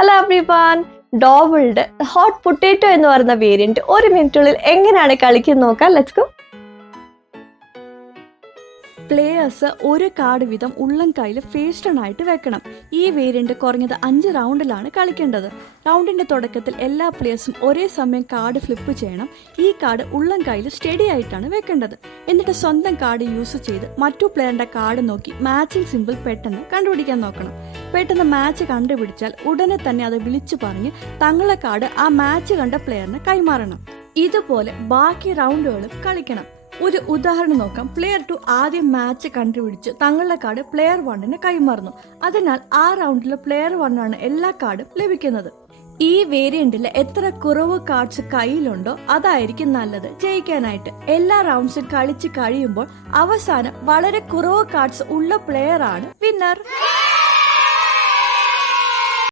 Hello everyone, ഡോബിൾഡ് hot potato എന്ന് പറയുന്ന variant ഒരു മിനിറ്റുള്ളിൽ എങ്ങനെയാണ് കളിക്കുന്നത് നോക്കാം. Let's go. പ്ലേയേഴ്സ് ഒരു കാർഡ് വീതം ഉള്ളം കയ്യിൽ ഫേസ് ടേൺ ആയിട്ട് വെക്കണം. ഈ വേരിയന്റ് കുറഞ്ഞത് 5 റൗണ്ടിലാണ് കളിക്കേണ്ടത്. റൗണ്ടിന്റെ തുടക്കത്തിൽ എല്ലാ പ്ലേയേഴ്സും ഒരേ സമയം കാർഡ് ഫ്ലിപ്പ് ചെയ്യണം. ഈ കാർഡ് ഉള്ളം കയ്യിൽ സ്റ്റഡി ആയിട്ടാണ് വെക്കേണ്ടത്. എന്നിട്ട് സ്വന്തം കാർഡ് യൂസ് ചെയ്ത് മറ്റു പ്ലെയറിന്റെ കാർഡ് നോക്കി മാച്ചിങ് സിമ്പിൾ പെട്ടെന്ന് കണ്ടുപിടിക്കാൻ നോക്കണം. പെട്ടെന്ന് മാച്ച് കണ്ടുപിടിച്ചാൽ ഉടനെ തന്നെ അത് വിളിച്ചു പറഞ്ഞ് തങ്ങളുടെ കാർഡ് ആ മാച്ച് കണ്ട പ്ലെയറിന് കൈമാറണം. ഇതുപോലെ ബാക്കി റൗണ്ടുകളും കളിക്കണം. ഒരു ഉദാഹരണം നോക്കാം. പ്ലെയർ 2 ആദ്യം മാച്ച് കണ്ടുപിടിച്ച് തങ്ങളുടെ കാർഡ് പ്ലെയർ 1ന് കൈമാറുന്നു. അതിനാൽ ആ റൗണ്ടിൽ പ്ലെയർ 1 ആണ് എല്ലാ കാർഡും ലഭിക്കുന്നത്. ഈ വേരിയന്റിൽ എത്ര കുറവ് കാർഡ്സ് കയ്യിലുണ്ടോ അതായിരിക്കും നല്ലത് ജയിക്കാനായിട്ട്. എല്ലാ റൗണ്ട്സും കളിച്ച് കഴിയുമ്പോൾ അവസാനം വളരെ കുറവ് കാർഡ്സ് ഉള്ള പ്ലെയർ ആണ് വിന്നർ.